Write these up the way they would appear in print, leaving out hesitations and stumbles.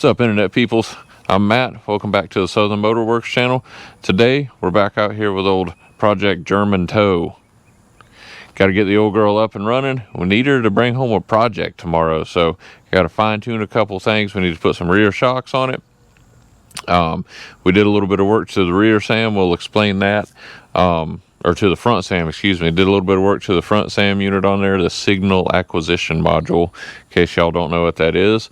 What's up, internet peoples? I'm Matt. Welcome back to the Southern Motor Works channel. Today we're back out here with old Project German Tow. Got to get the old girl up and running. We need her to bring home a project tomorrow, so got to fine tune a couple things. We need to put some rear shocks on it. We did a little bit of work to the rear SAM. We'll explain that. Or to the front SAM, excuse me. Did a little bit of work to the front SAM unit on there, the signal acquisition module, in case y'all don't know what that is.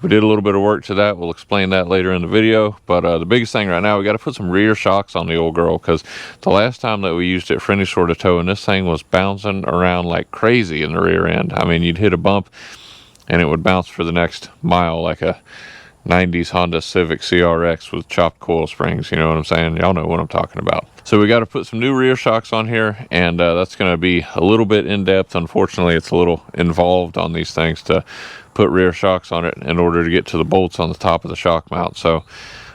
We did a little bit of work to that. We'll explain that later in the video. But the biggest thing right now, we got to put some rear shocks on the old girl, because the last time that we used it for any sort of tow, and this thing was bouncing around like crazy in the rear end. I mean, you'd hit a bump and it would bounce for the next mile like a 90s Honda Civic CRX with chopped coil springs. You know what I'm saying? Y'all know what I'm talking about. So we got to put some new rear shocks on here, and that's going to be a little bit in depth. Unfortunately, it's a little involved on these things to put rear shocks on it in order to get to the bolts on the top of the shock mount. So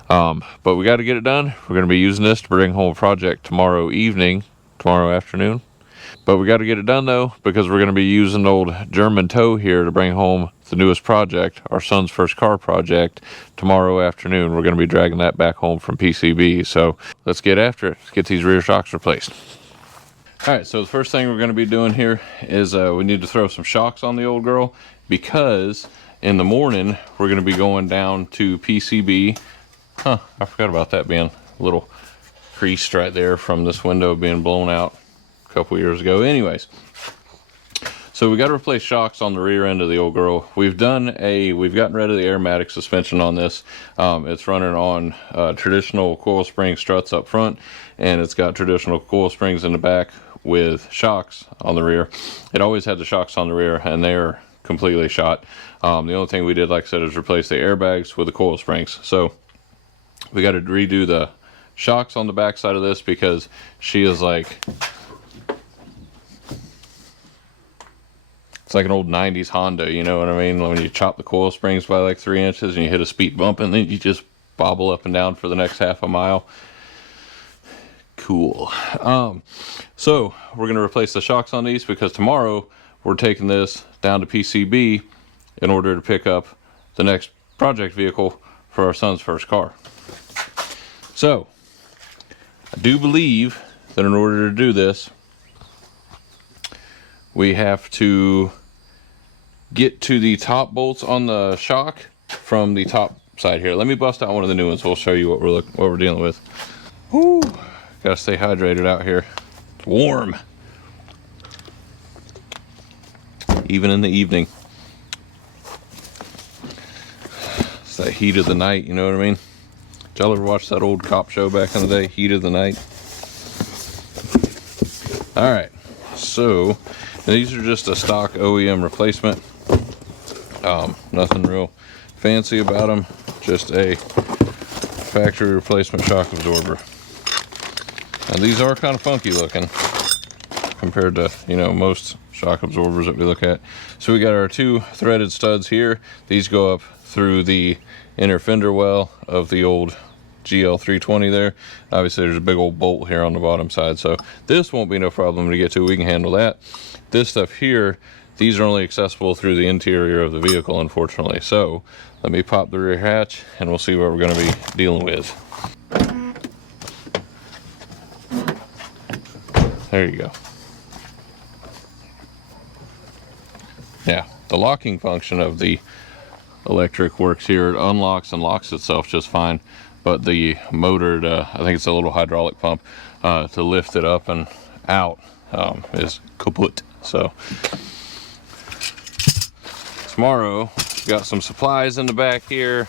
but we got to get it done. We're going to be using this to bring home a project tomorrow afternoon. But we got to get it done though, because we're going to be using old German Tow here to bring home the newest project, our son's first car project, tomorrow afternoon. We're going to be dragging that back home from PCB. So let's get after it. Let's get these rear shocks replaced. All right, so the first thing we're going to be doing here is we need to throw some shocks on the old girl, because in the morning we're going to be going down to PCB. I forgot about that being a little creased right there from this window being blown out a couple years ago. Anyways, so we got to replace shocks on the rear end of the old girl. We've gotten rid of the aromatic suspension on this. It's running on traditional coil spring struts up front, and it's got traditional coil springs in the back with shocks on the rear. It always had the shocks on the rear, and they're completely shot. The only thing we did, like I said, is replace the airbags with the coil springs. So we got to redo the shocks on the back side of this, because she is like, it's like an old 90s Honda, you know what I mean? When you chop the coil springs by like 3 inches and you hit a speed bump, and then you just bobble up and down for the next half a mile. Cool. So we're going to replace the shocks on these, because tomorrow we're taking this down to PCB in order to pick up the next project vehicle for our son's first car. So I do believe that in order to do this, we have to get to the top bolts on the shock from the top side here. Let me bust out one of the new ones. We'll show you what we're dealing with. Woo! Gotta stay hydrated out here. It's warm, even in the evening. It's that heat of the night, you know what I mean? Did y'all ever watch that old cop show back in the day, Heat of the Night? All right, so these are just a stock OEM replacement. Nothing real fancy about them, just a factory replacement shock absorber. Now these are kind of funky looking compared to, you know, most shock absorbers that we look at. So we got our 2 threaded studs here. These go up through the inner fender well of the old GL320 there. Obviously there's a big old bolt here on the bottom side, so this won't be no problem to get to. We can handle that. This stuff here, these are only accessible through the interior of the vehicle, unfortunately. So let me pop the rear hatch and we'll see what we're going to be dealing with. There you go. Yeah, the locking function of the electric works here. It unlocks and locks itself just fine, but the motor, I think it's a little hydraulic pump, to lift it up and out is kaput. So tomorrow, we've got some supplies in the back here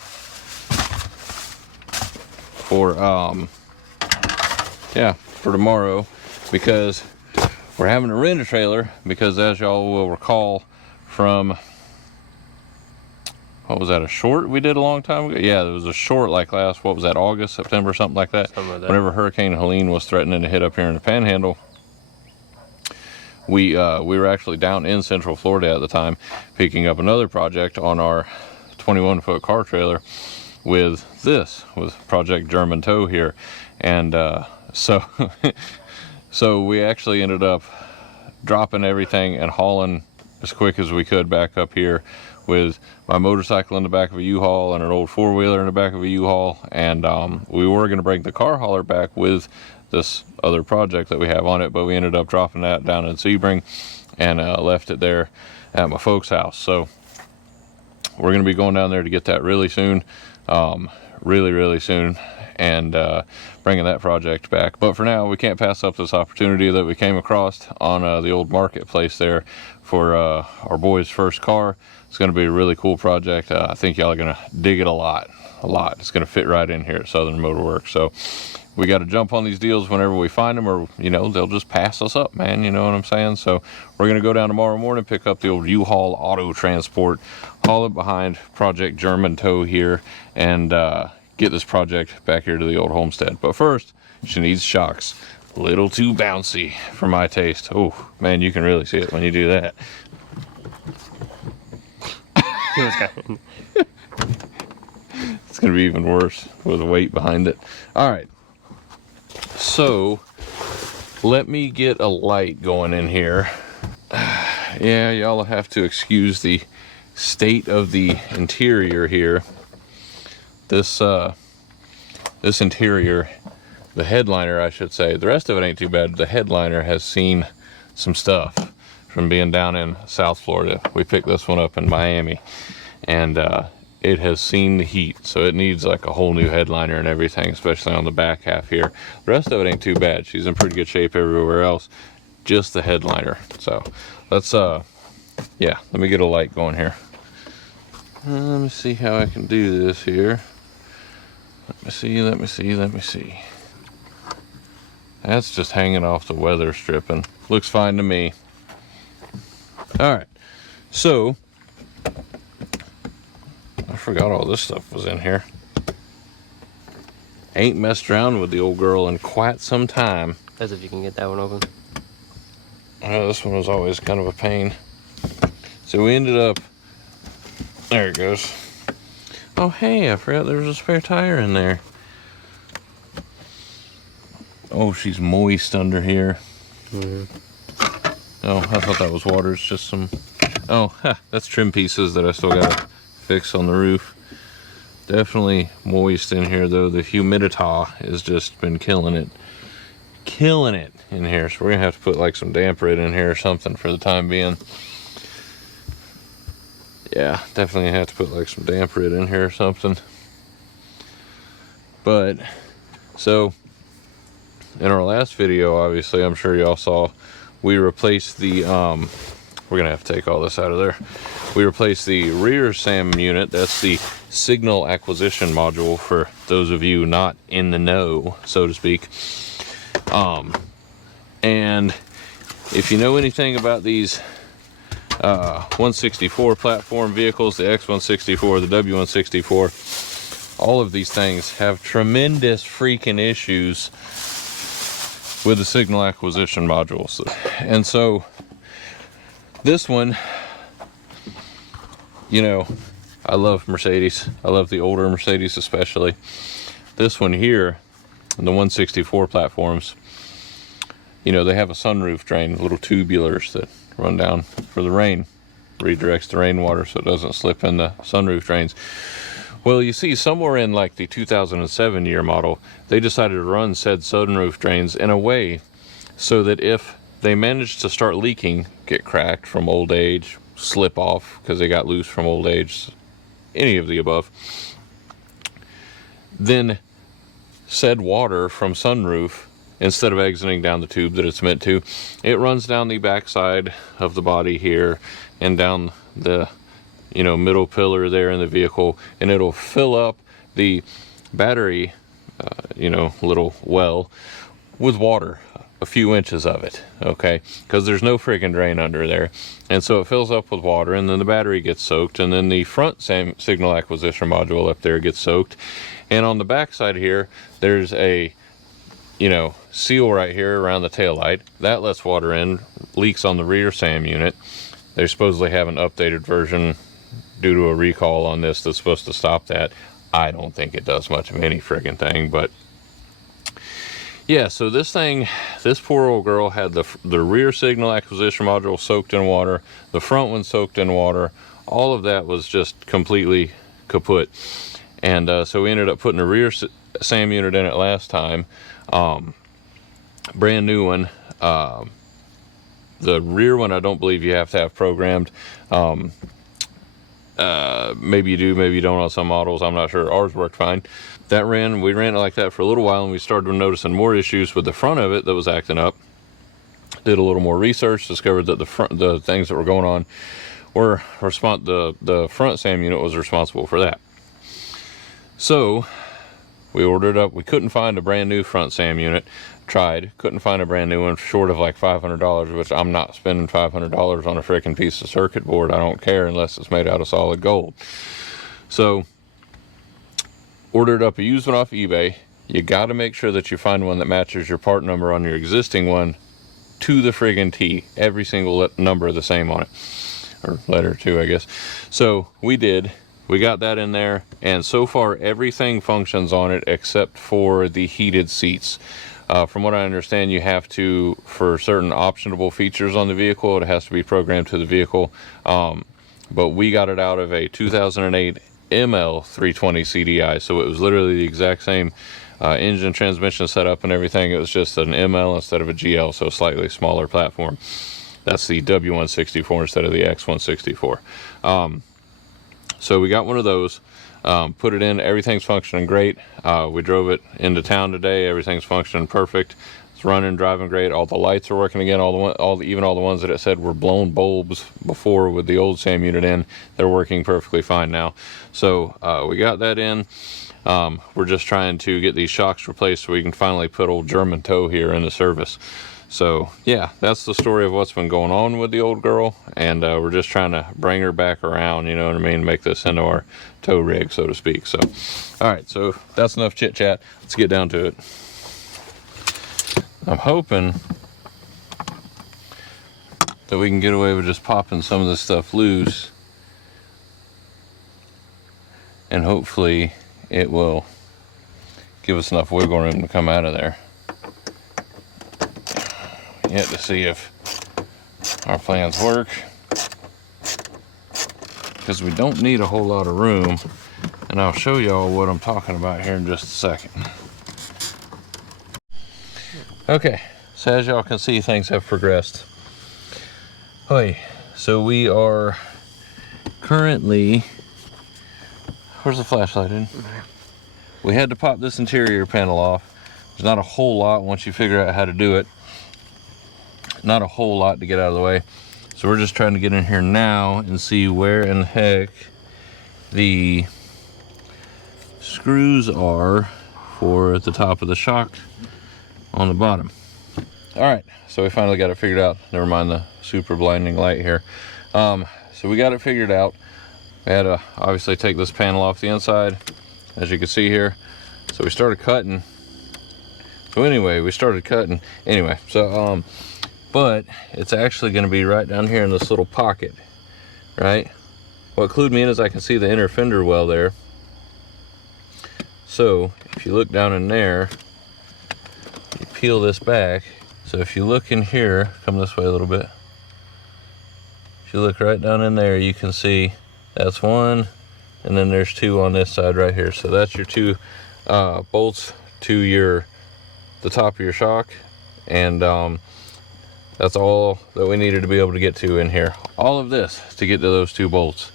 for tomorrow, because we're having to rent a trailer, because as y'all will recall from, what was that, a short we did a long time ago? Yeah, there was a short like last, what was that, August, September, something like that. Whenever Hurricane Helene was threatening to hit up here in the Panhandle, we were actually down in Central Florida at the time, picking up another project on our 21-foot car trailer with Project German Tow here. And so so we actually ended up dropping everything and hauling as quick as we could back up here with my motorcycle in the back of a U-Haul and an old four-wheeler in the back of a U-Haul, and we were going to bring the car hauler back with this other project that we have on it, but we ended up dropping that down in Sebring and left it there at my folks' house. So we're going to be going down there to get that really soon, really soon, and bringing that project back. But for now, we can't pass up this opportunity that we came across on the old marketplace there for our boy's first car. It's going to be a really cool project. I think y'all are going to dig it a lot. It's going to fit right in here at Southern Motor Works. So we got to jump on these deals whenever we find them, or they'll just pass us up, man. You know what I'm saying? So we're going to go down tomorrow morning, pick up the old U-Haul auto transport, haul it behind Project German Tow here, and get this project back here to the old homestead. But first, she needs shocks. A little too bouncy for my taste. Oh man, you can really see it when you do that. It's gonna be even worse with the weight behind it. All right, so let me get a light going in here. Yeah, y'all have to excuse the state of the interior here. This interior, the headliner, I should say, the rest of it ain't too bad. The headliner has seen some stuff from being down in South Florida. We picked this one up in Miami, and it has seen the heat, so it needs like a whole new headliner and everything, especially on the back half here. The rest of it ain't too bad. She's in pretty good shape everywhere else, just the headliner. So let's yeah, let me get a light going here. Let me see how I can do this here. Let me see. That's just hanging off the weather stripping. Looks fine to me. All right, so I forgot all this stuff was in here. Ain't messed around with the old girl in quite some time. As if you can get that one open. This one was always kind of a pain. So we ended up, there it goes. Oh hey, I forgot there was a spare tire in there. Oh, she's moist under here. Oh, I thought that was water. It's just some, oh, that's trim pieces that I still gotta fix on the roof. Definitely moist in here though. The humidity has just been killing it in here. So we're gonna have to put like some damper in here or something for the time being. Yeah, definitely have to put like some damper in here or something. But so in our last video, obviously, I'm sure y'all saw, we replaced the we're gonna have to take all this out of there. We replaced the rear SAM unit. That's the signal acquisition module, for those of you not in the know, so to speak. And if you know anything about these 164 platform vehicles, the X164, the W164, all of these things have tremendous freaking issues with the signal acquisition modules. And so this one, I love Mercedes. I love the older Mercedes especially. This one here, the 164 platforms, they have a sunroof drain, little tubulars that run down for the rain, redirects the rainwater so it doesn't slip in the sunroof drains. Well, you see, somewhere in like the 2007 year model, they decided to run said sunroof drains in a way so that if they managed to start leaking, get cracked from old age, slip off because they got loose from old age, any of the above, then said water from sunroof, instead of exiting down the tube that it's meant to, it runs down the backside of the body here and down the middle pillar there in the vehicle, and it'll fill up the battery little well with water, a few inches of it, okay, because there's no freaking drain under there. And so it fills up with water, and then the battery gets soaked, and then the front signal acquisition module up there gets soaked, and on the back side here there's a seal right here around the taillight that lets water in, leaks on the rear SAM unit. They supposedly have an updated version due to a recall on this that's supposed to stop that. I don't think it does much of any friggin' thing, but Yeah, so this poor old girl had the rear signal acquisition module soaked in water, the front one soaked in water. All of that was just completely kaput. And so we ended up putting a rear SAM unit in it last time. Brand new one. The rear one I don't believe you have to have programmed. Maybe you do, maybe you don't on some models, I'm not sure. Ours worked fine. We ran it like that for a little while, and we started noticing more issues with the front of it that was acting up. Did a little more research, discovered that the things that were going on were the front SAM unit was responsible for that. So we ordered up. We couldn't find a brand new front SAM unit. Couldn't find a brand new one short of like $500, which I'm not spending $500 on a freaking piece of circuit board. I don't care unless it's made out of solid gold. So ordered up a used one off eBay. You got to make sure that you find one that matches your part number on your existing one to the friggin' T. Every single number the same on it, or letter too, I guess. So we did. We got that in there, and so far everything functions on it except for the heated seats. From what I understand, you have to, for certain optionable features on the vehicle, it has to be programmed to the vehicle. But we got it out of a 2008 GL320cdi, so it was literally the exact same engine, transmission setup and everything. It was just an ML instead of a GL, so a slightly smaller platform. That's the W164 instead of the X164. So we got one of those, put it in, everything's functioning great. We drove it into town today, everything's functioning perfect. It's running, driving great. All the lights are working again. Even all the ones that it said were blown bulbs before with the old SAM unit in, they're working perfectly fine now. So we got that in. We're just trying to get these shocks replaced so we can finally put old German tow here into service. So yeah, that's the story of what's been going on with the old girl, and we're just trying to bring her back around, you know what I mean, make this into our tow rig, so to speak. So all right, so that's enough chit chat. Let's get down to it. I'm hoping that we can get away with just popping some of this stuff loose, and hopefully it will give us enough wiggle room to come out of there. Yet to see if our plans work, because we don't need a whole lot of room, and I'll show y'all what I'm talking about here in just a second. Okay, so as y'all can see, things have progressed. Hey, so we are currently, where's the flashlight in? We had to pop this interior panel off. There's not a whole lot once you figure out how to do it. Not a whole lot to get out of the way. So we're just trying to get in here now and see where in the heck the screws are for the top of the shock on the bottom. All right, so we finally got it figured out. Never mind the super blinding light here. So we got it figured out. We had to obviously take this panel off the inside, as you can see here. So we started cutting. But it's actually going to be right down here in this little pocket, right? What clued me in is I can see the inner fender well there. So if you look down in there, you peel this back. So if you look in here, come this way a little bit. If you look right down in there, you can see that's one, and then there's two on this side right here. So that's your two bolts to the top of your shock, and that's all that we needed to be able to get to in here. All of this to get to those two bolts.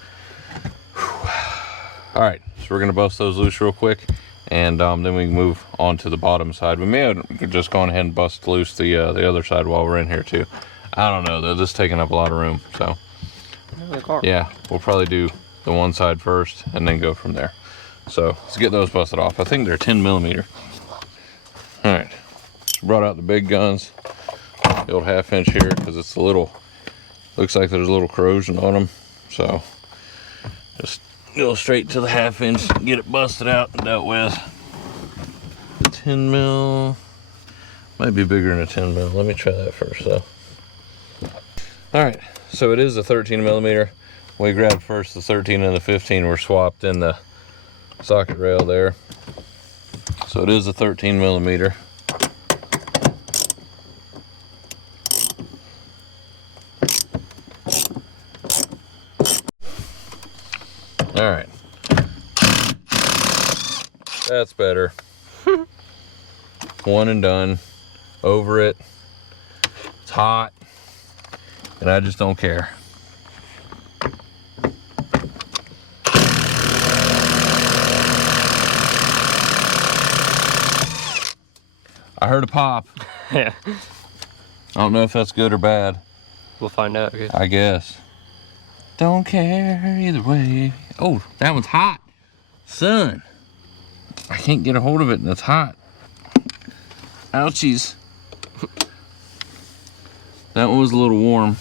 Whew. All right, so we're gonna bust those loose real quick, and then we can move on to the bottom side. We may have just gone ahead and bust loose the other side while we're in here too. I don't know, though, this is taking up a lot of room. So yeah, we'll probably do the one side first and then go from there. So let's get those busted off. I think they're 10mm. All right, brought out the big guns. The old 1/2 inch here, because it's a little, looks like there's a little corrosion on them. So just go straight to the 1/2 inch, get it busted out and dealt with. The 10mm might be bigger than a 10mm. Let me try that first though. All right, so it is a 13mm. We grabbed first the 13 and the 15 were swapped in the socket rail there. So it is a 13mm. All right. That's better. One and done. Over it. It's hot. And I just don't care. I heard a pop. Yeah. I don't know if that's good or bad. We'll find out. Okay. I guess. Don't care either way. Oh, that one's hot. Son. I can't get a hold of it and it's hot. Ouchies. That one was a little warm.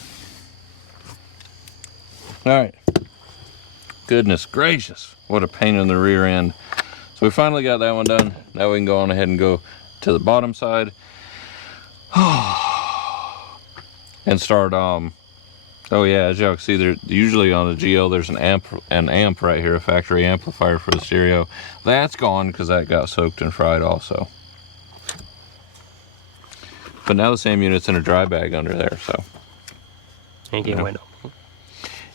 All right. Goodness gracious. What a pain in the rear end. So we finally got that one done. Now we can go on ahead and go to the bottom side. And start, oh yeah, as y'all can see, there usually on the GL there's an amp right here, a factory amplifier for the stereo. That's gone because that got soaked and fried also. But now the same unit's in a dry bag under there, so. Ain't getting wet.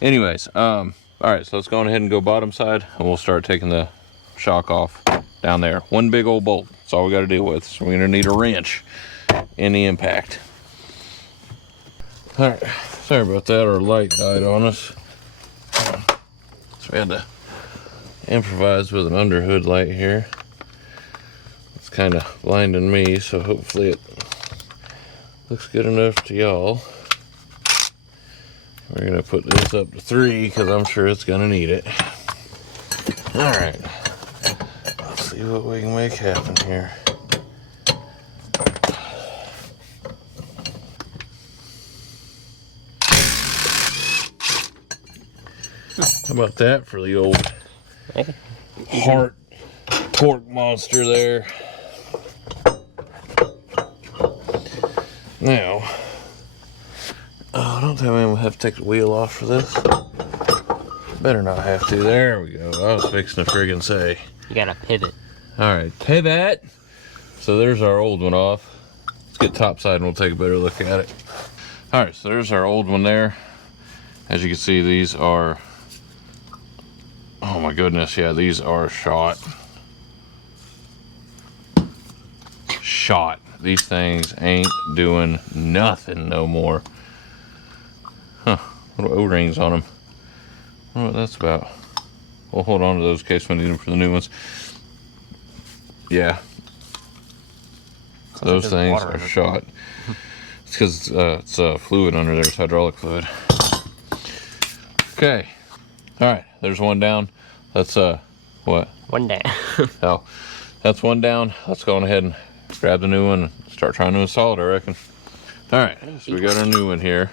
Anyways, all right, so let's go on ahead and go bottom side, and we'll start taking the shock off down there. One big old bolt, that's all we got to deal with. So we're gonna need a wrench in the impact. All right, sorry about that, our light died on us. So we had to improvise with an underhood light here. It's kind of blinding me, so hopefully it looks good enough to y'all. We're gonna put this up to 3 because I'm sure it's gonna need it. All right, let's see what we can make happen here. How about that for the old heart torque monster there? Now, don't tell me I'm gonna have to take the wheel off for this. Better not have to. There we go. I was fixing to friggin' say. You gotta pivot. All right, pivot. So there's our old one off. Let's get topside and we'll take a better look at it. All right, so there's our old one there. As you can see, these are, oh my goodness, yeah, these are shot. Shot. These things ain't doing nothing no more. Huh, little O-rings on them. I don't know what that's about. We'll hold on to those in case we need them for the new ones. Yeah. Those things are shot. It's because it's fluid under there. It's hydraulic fluid. Okay. All right, there's one down. That's what? One down. Oh, that's one down. Let's go on ahead and grab the new one and start trying to install it, I reckon. All right, so we got our new one here.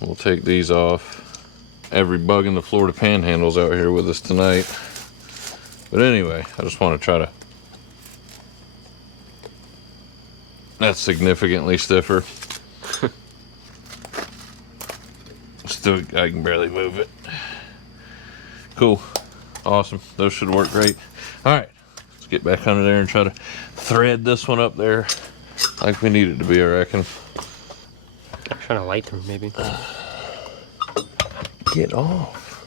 We'll take these off. Every bug in the Florida Panhandle's out here with us tonight. But anyway, I just want to try to. That's significantly stiffer. Still, I can barely move it. Cool. Awesome. Those should work great. All right, let's get back under there and try to thread this one up there like we need it to be, I reckon. I'm trying to light them, maybe. Get off.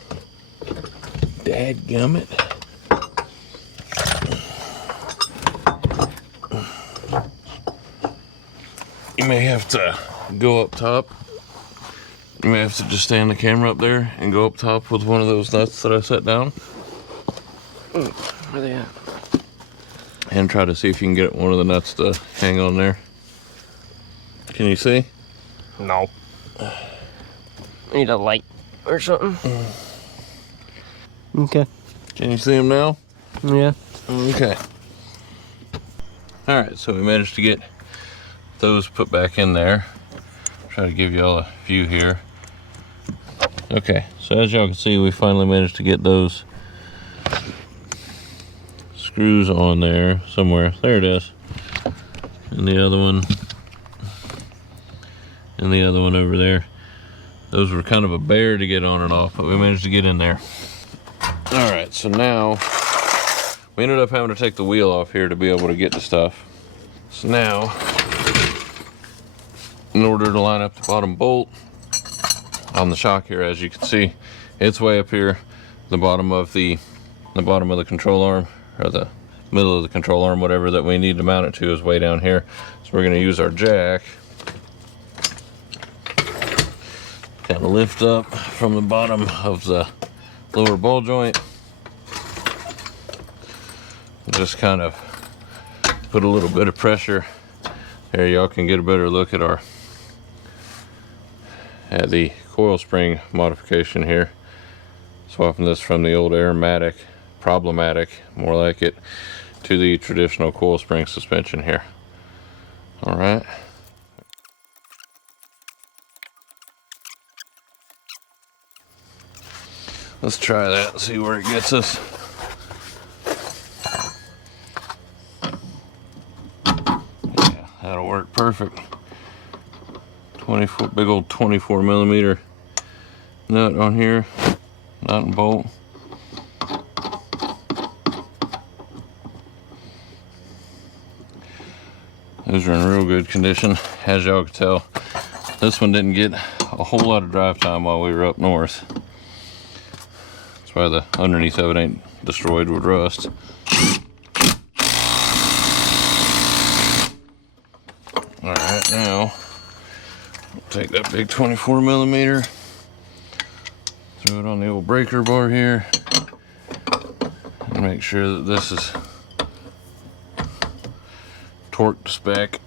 Dadgummit. You may have to go up top. You may have to just stand the camera up there and go up top with one of those nuts that I set down. Where are they at? And try to see if you can get one of the nuts to hang on there. Can you see? No. I need a light or something. Okay. Can you see them now? Yeah. Okay. All right, so we managed to get those put back in there. Try to give y'all a view here. Okay, so as y'all can see, we finally managed to get those screws on there somewhere. There it is. And the other one. And the other one over there. Those were kind of a bear to get on and off, but we managed to get in there. All right, so now we ended up having to take the wheel off here to be able to get the stuff. So now, in order to line up the bottom bolt on the shock here, as you can see, it's way up here. the bottom of the control arm, or the middle of the control arm, whatever that we need to mount it to, is way down here. So we're going to use our jack, kind of lift up from the bottom of the lower ball joint, just kind of put a little bit of pressure there. Y'all can get a better look at the coil spring modification here, swapping this from the old Aromatic, Problematic, more like it, to the traditional coil spring suspension here. All right. Let's try that and see where it gets us. Yeah, that'll work perfect. 24, big old 24 millimeter nut on here, nut and bolt. Those are in real good condition. As y'all can tell, this one didn't get a whole lot of drive time while we were up north. That's why the underneath of it ain't destroyed with rust. Alright, now we'll take that big 24 millimeter, throw it on the old breaker bar here, and make sure that this is torque to spec.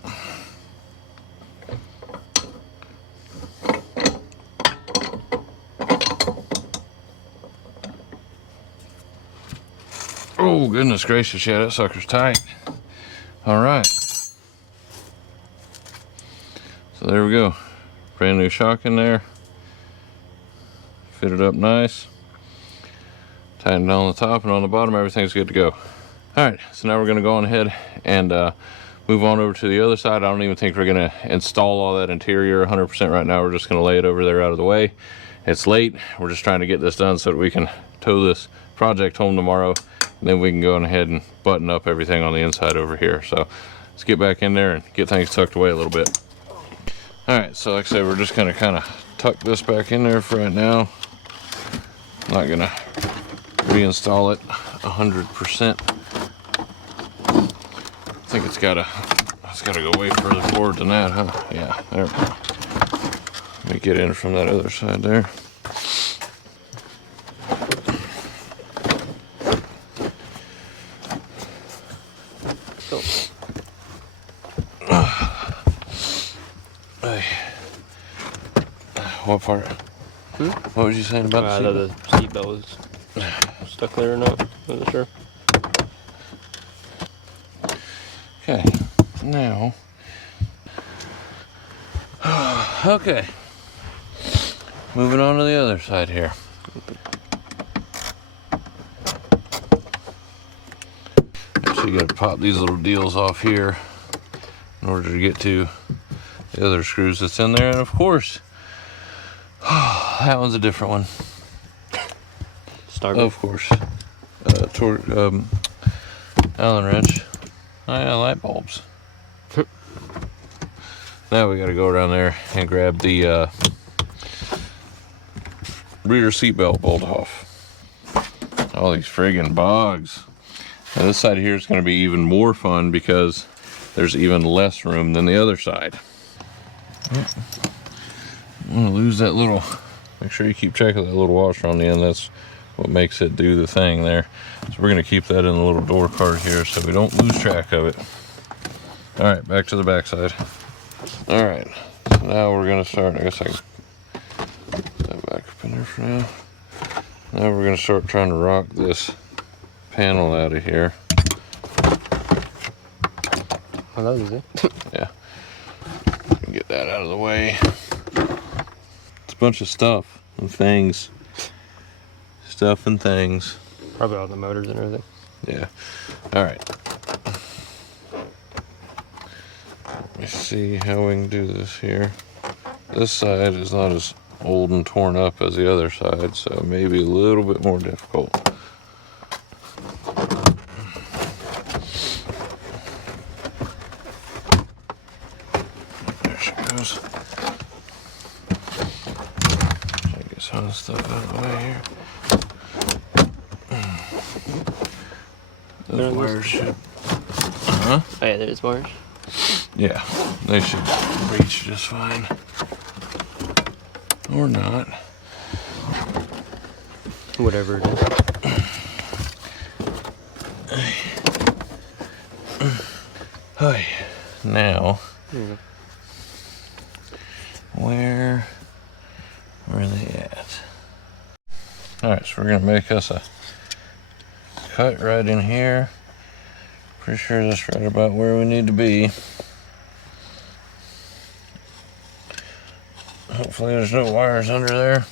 Oh, goodness gracious, yeah, that sucker's tight. All right. So there we go. Brand new shock in there. Fit it up nice. Tightened on the top and on the bottom, everything's good to go. All right, so now we're gonna go on ahead and move on over to the other side. I don't even think we're gonna install all that interior 100% right now. We're just gonna lay it over there out of the way. It's late. We're just trying to get this done so that we can tow this project home tomorrow, and then we can go on ahead and button up everything on the inside over here. So let's get back in there and get things tucked away a little bit. All right, so like I said, we're just gonna kind of tuck this back in there for right now. I'm not gonna reinstall it 100%. I think it's gotta go way further forward than that, huh? Yeah, there we go. Let me get in from that other side there. Go. Hey. What part? What was you saying about the seatbelt was stuck there or not? Wasn't sure. Okay, now, okay, moving on to the other side here. Actually, you got to pop these little deals off here in order to get to the other screws that's in there, and of course, that one's a different one. Starter. Of course, Allen wrench. Oh yeah, light bulbs. Now we got to go around there and grab the rear seatbelt bolt off. All these friggin' bogs. Now this side here is going to be even more fun because there's even less room than the other side. I'm going to lose that little, make sure you keep track of that little washer on the end. That's what makes it do the thing there. So we're going to keep that in the little door card here so we don't lose track of it. All right, back to the back side. All right, so now we're going to start. I guess I can put that back up in there for now. Now we're going to start trying to rock this panel out of here. Oh, that was it. Yeah, get that out of the way. It's a bunch of stuff and things. Stuff and things. Probably all the motors and everything. Yeah. All right. Let me see how we can do this here. This side is not as old and torn up as the other side, so maybe a little bit more difficult. There she goes. Try to get some of the stuff out of the way here. Those wires should. Oh yeah, there's wires. Yeah, they should reach just fine. Or not. Whatever it is. Hey, now, where are they at? Alright, so we're gonna make us a cut right in here. Pretty sure that's right about where we need to be. Hopefully there's no wires under there.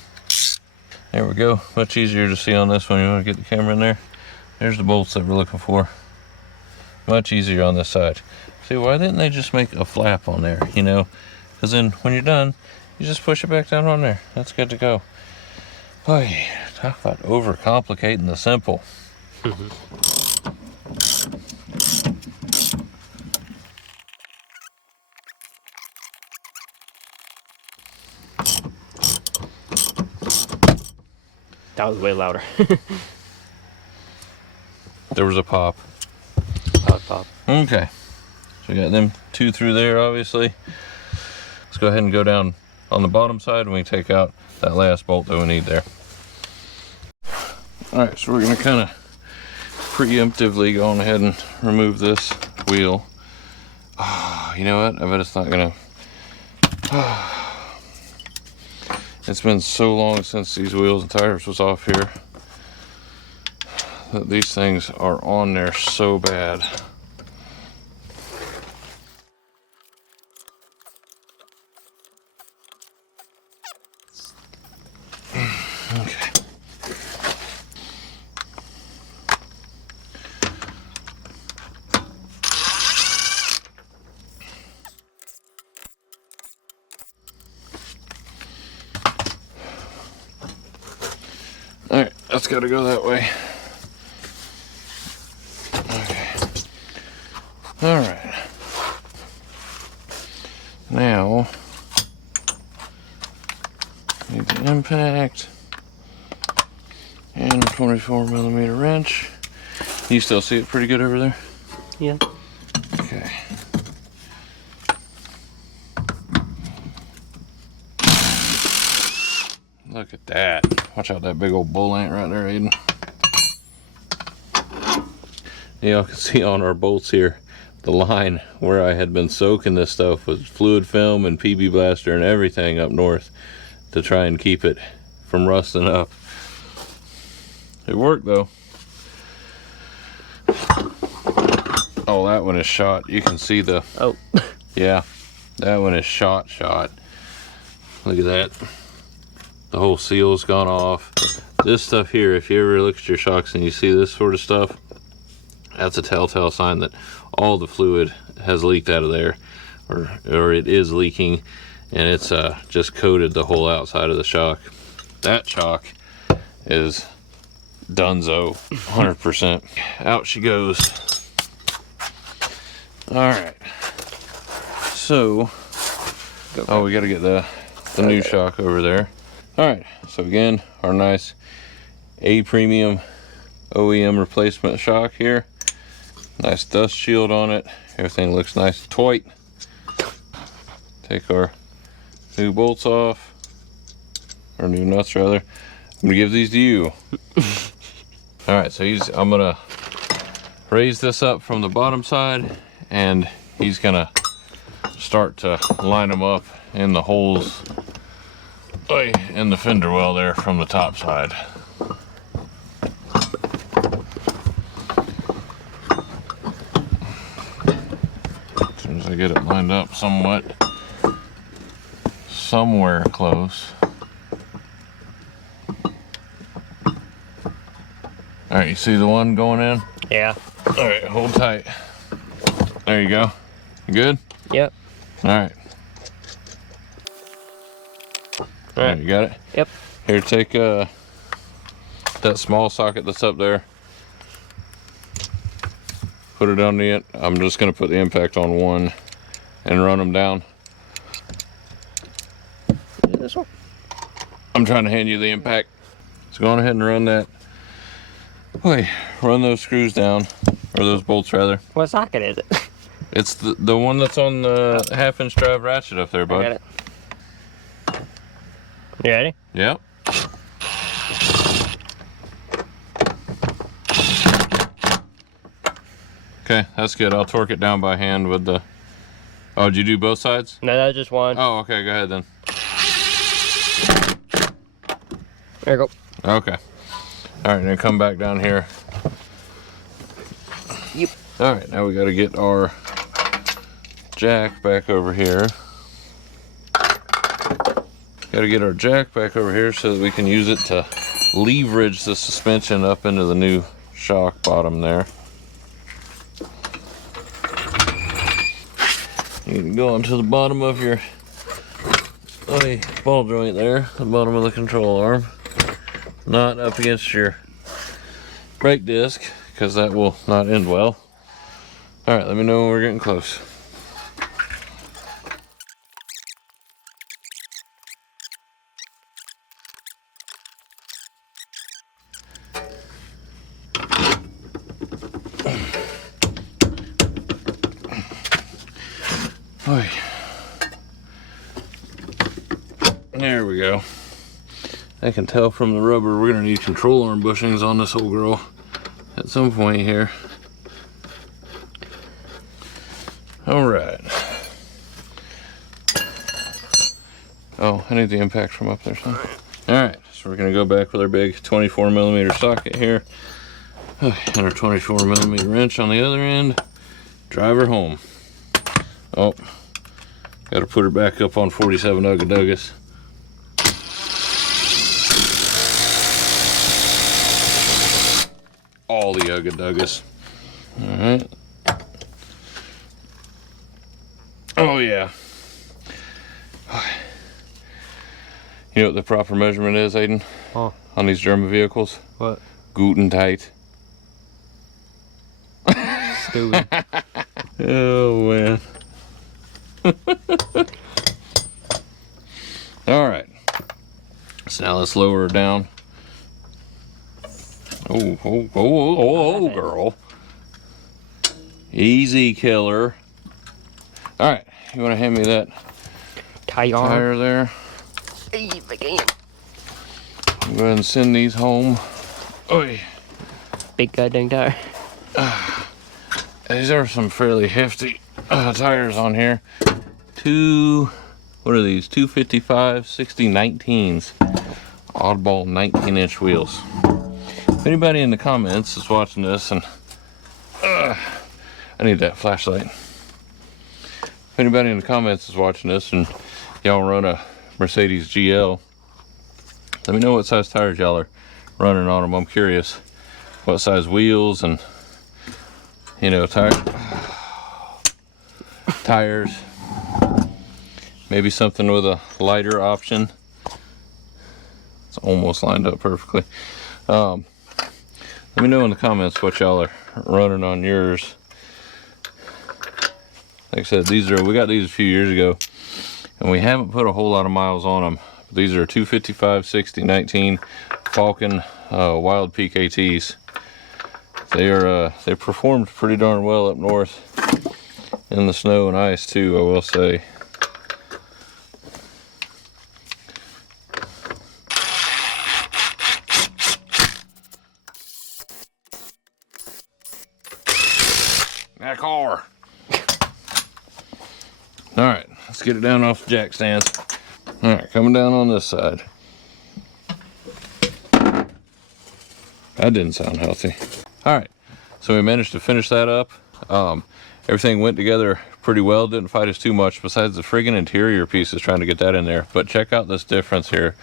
There we go. Much easier to see on this one. You want to get the camera in there? There's the bolts that we're looking for. Much easier on this side. See, why didn't they just make a flap on there, you know? Because then when you're done, you just push it back down on there. That's good to go. Boy, talk about overcomplicating the simple. That was way louder. There was a pop. Pop. Okay. So we got them two through there, obviously. Let's go ahead and go down on the bottom side and we take out that last bolt that we need there. All right, so we're gonna kind of preemptively go on ahead and remove this wheel. Oh, you know what? I bet it's not gonna. It's been so long since these wheels and tires was off here that these things are on there so bad. Okay. All right, that's got to go that way. Okay. All right. Now, need the impact and a 24mm wrench. You still see it pretty good over there? Yeah. Okay. Look at that. Watch out that big old bull ant right there, Aiden. Y'all can see on our bolts here, the line where I had been soaking this stuff was fluid film and PB Blaster and everything up north to try and keep it from rusting up. It worked though. Oh, that one is shot. You can see the... Oh. Yeah, that one is shot. Look at that. The whole seal's gone off. This stuff here, if you ever look at your shocks and you see this sort of stuff, that's a telltale sign that all the fluid has leaked out of there, or it is leaking, and it's just coated the whole outside of the shock. That shock is donezo, 100%. Out she goes. All right. So, oh, we got to get the new shock over there. All right. So again, our nice A premium OEM replacement shock here. Nice dust shield on it. Everything looks nice and tight. Take our new bolts off, or new nuts rather. I'm gonna give these to you. All right, so I'm gonna raise this up from the bottom side, and he's gonna start to line them up in the holes in the fender well there from the top side. As soon as I get it lined up somewhere close. All right, you see the one going in? Yeah. All right, hold tight. There you go. You good? Yep. All right. All right, you got it? Yep. Here, take that small socket that's up there. Put it on the, I'm just gonna put the impact on one and run them down. This one? I'm trying to hand you the impact. So go on ahead and run that Okay, run those screws down, or those bolts rather. What socket is it? It's the one that's on the 1/2 inch drive ratchet up there, bud. I got it. You ready? Yep. Okay, that's good. I'll torque it down by hand with the... Oh, did you do both sides? No, that's just one. Oh, okay, go ahead then. There you go. Okay. Alright, now come back down here. Yep. Alright, now we gotta get our jack back over here. Gotta get our jack back over here so that we can use it to leverage the suspension up into the new shock bottom there. You can go onto the bottom of your ball joint there, the bottom of the control arm. Not up against your brake disc, because that will not end well. Alright, let me know when we're getting close. Oy. There we go. I can tell from the rubber we're going to need control arm bushings on this old girl at some point here. Alright. Oh, I need the impact from up there. Alright, so we're going to go back with our big 24mm socket here. And our 24mm wrench on the other end. Drive her home. Oh, got to put her back up on 47 Ugga-Duggas. All the Ugga-Duggas. Alright. Oh yeah. You know what the proper measurement is, Aiden? Huh. On these German vehicles? What? Guten tight. Stupid. Oh man. Alright. So now let's lower her down. Oh, girl. Easy, killer. Alright, you want to hand me that tire there? Hey, if I can. Go ahead and send these home. Oy. Big goddamn tire. These are some fairly hefty tires on here. What are these? 255/60 19s. Oddball 19-inch wheels. If anybody in the comments is watching this and I need that flashlight. If anybody in the comments is watching this and y'all run a Mercedes GL, let me know what size tires y'all are running on them. I'm curious what size wheels and, you know, tires. Maybe something with a lighter option. It's almost lined up perfectly. Let me know in the comments what y'all are running on yours. Like I said, we got these a few years ago, and we haven't put a whole lot of miles on them. These are 255/60 19 Falcon Wild Peak ATs. They performed pretty darn well up north in the snow and ice too, I will say. That car. All right, let's get it down off the jack stands. All right, coming down on this side. That didn't sound healthy. All right, so we managed to finish that up. Everything went together pretty well, didn't fight us too much, besides the friggin' interior pieces, trying to get that in there. But check out this difference here.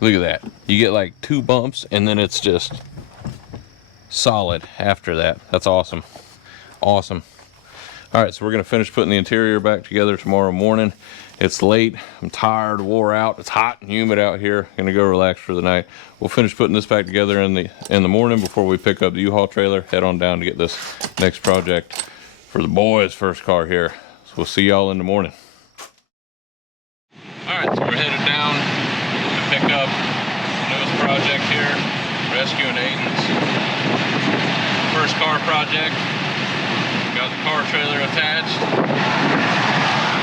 Look at that. You get like 2 bumps, and then it's just solid after that. That's awesome. Awesome. All right, so we're gonna finish putting the interior back together tomorrow morning. It's late, I'm tired, wore out, it's hot and humid out here. Gonna go relax for the night. We'll finish putting this back together in the morning before we pick up the U-Haul trailer, head on down to get this next project for the boys' first car here. So we'll see y'all in the morning. All right, so we're headed down to pick up the newest car project. Got the car trailer attached.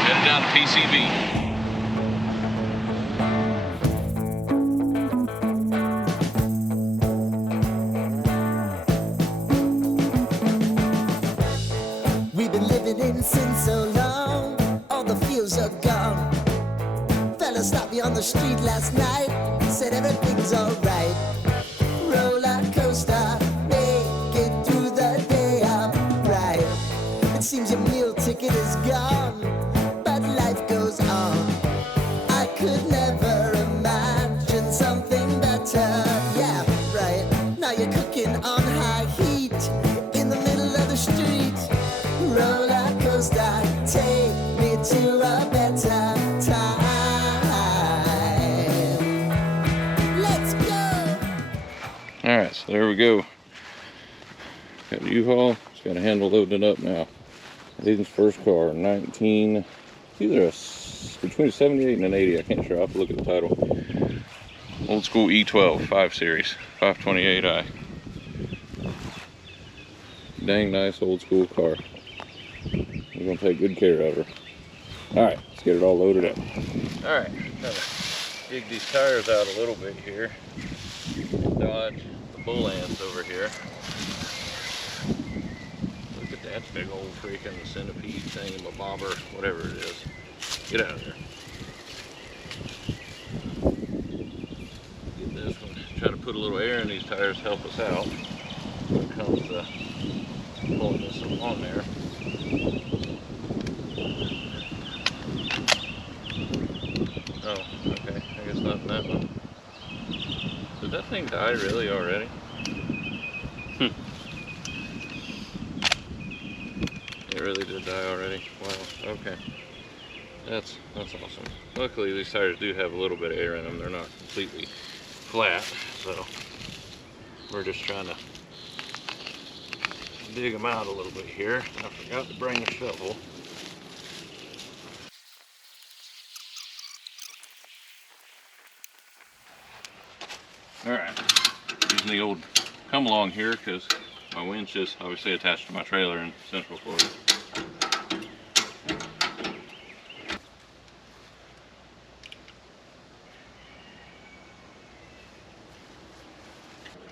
Headed down to PCB. We've been living in sin so long, all the feels are gone. Fella stopped me on the street last night, said everything's alright. Roller coaster, make it through the day, I'm right. It seems your meal ticket is gone, but life goes on. I could never imagine something better. Yeah, right. Now you're cooking on high heat in the middle of the street. Roller coaster, take me to a better time. Let's go. All right, so there we go. Got the U-Haul. It's got a handle loading up now. Aiden's first car, 19. Either between a 78 and an 80. I can't sure. I'll have to look at the title. Old school E12 5 Series 528i. Dang nice old school car. We're gonna take good care of her. All right, let's get it all loaded up. All right, gotta dig these tires out a little bit here. Dodge the bull ants over here. Look at that big old freaking centipede thing, a bobber, whatever it is. Get out of there. Get this one. Try to put a little air in these tires, help us out when it comes to pulling this on there. Oh, okay. I guess not in that one. Did that thing die really already? It really did die already. Wow. Okay. That's awesome. Luckily, these tires do have a little bit of air in them. They're not completely flat, so we're just trying to dig them out a little bit here. I forgot to bring a shovel. Alright, using the old come along here because my winch is obviously attached to my trailer in Central Florida.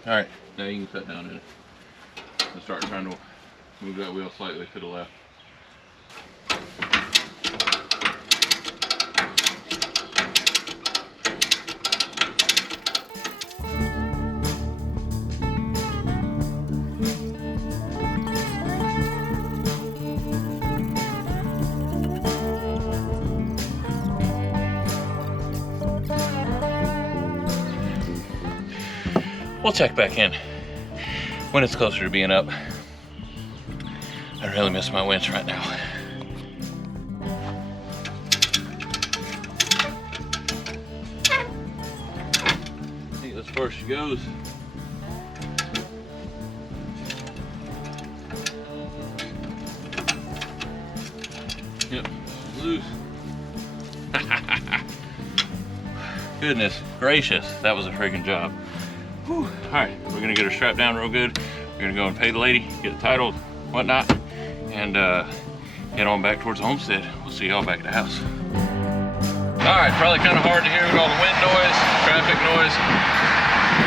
Alright, now you can cut down in it and start trying to move that wheel slightly to the left. We'll check back in when it's closer to being up. I really miss my winch right now. I think as far as she goes. Yep, loose. Goodness gracious, that was a freaking job. Whew. All right, we're gonna get her strapped down real good. We're gonna go and pay the lady, get the title, whatnot, and head on back towards the homestead. We'll see y'all back at the house. All right, probably kind of hard to hear with all the wind noise, traffic noise.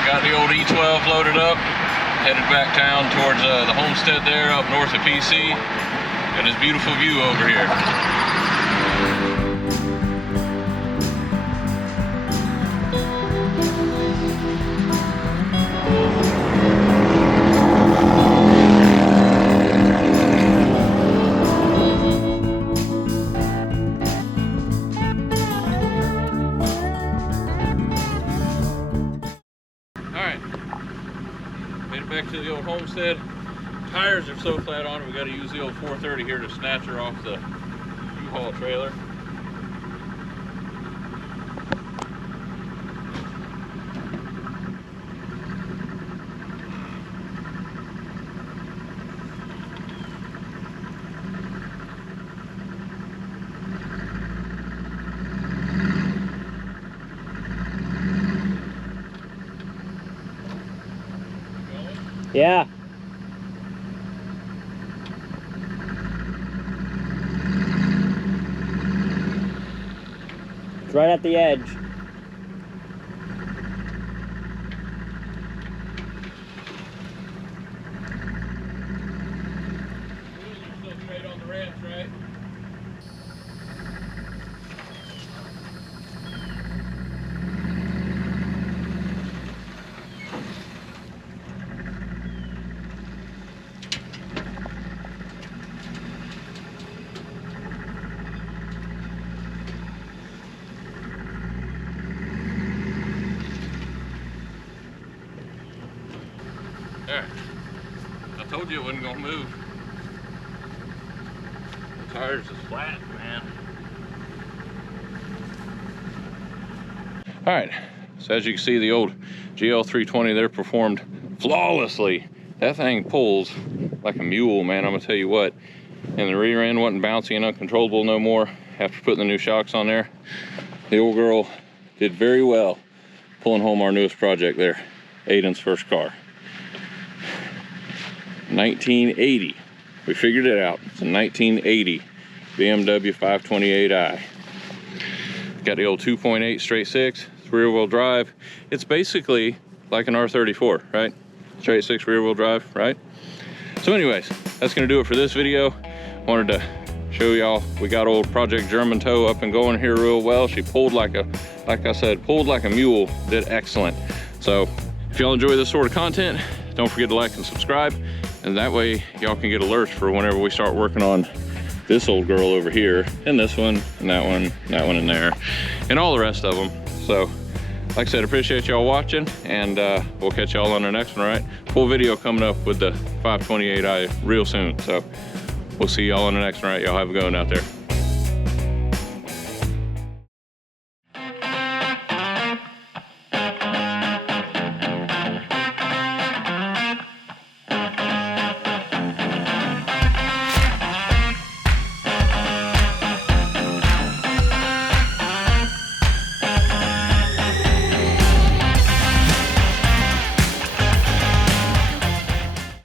Got the old E12 loaded up, headed back down towards the homestead there up north of PC. Got this beautiful view over here. Back to the old homestead. Tires are so flat on it, we got to use the old 430 here to snatch her off the U-Haul trailer. Yeah. right at the edge. Still straight on the ramps, right? There. I told you it wasn't gonna move. The tires is flat, man. All right, so as you can see, the old GL320 there performed flawlessly. That thing pulls like a mule, man, I'm gonna tell you what. And the rear end wasn't bouncy and uncontrollable no more after putting the new shocks on there. The old girl did very well pulling home our newest project there, Aiden's first car. 1980, we figured it out. It's a 1980 BMW 528i. Got the old 2.8 straight six, it's rear wheel drive. It's basically like an R34, right? Straight six rear wheel drive, right? So anyways, that's gonna do it for this video. Wanted to show y'all we got old Project German Toe up and going here real well. She pulled like I said, pulled like a mule, did excellent. So if y'all enjoy this sort of content, don't forget to like and subscribe, and that way y'all can get alerts for whenever we start working on this old girl over here, and this one, and that one, and that one in there, and all the rest of them. So like I said, appreciate y'all watching, and we'll catch y'all on the next one, all right? Full video coming up with the 528i real soon. So we'll see y'all on the next one, all right? Y'all have a good one out there.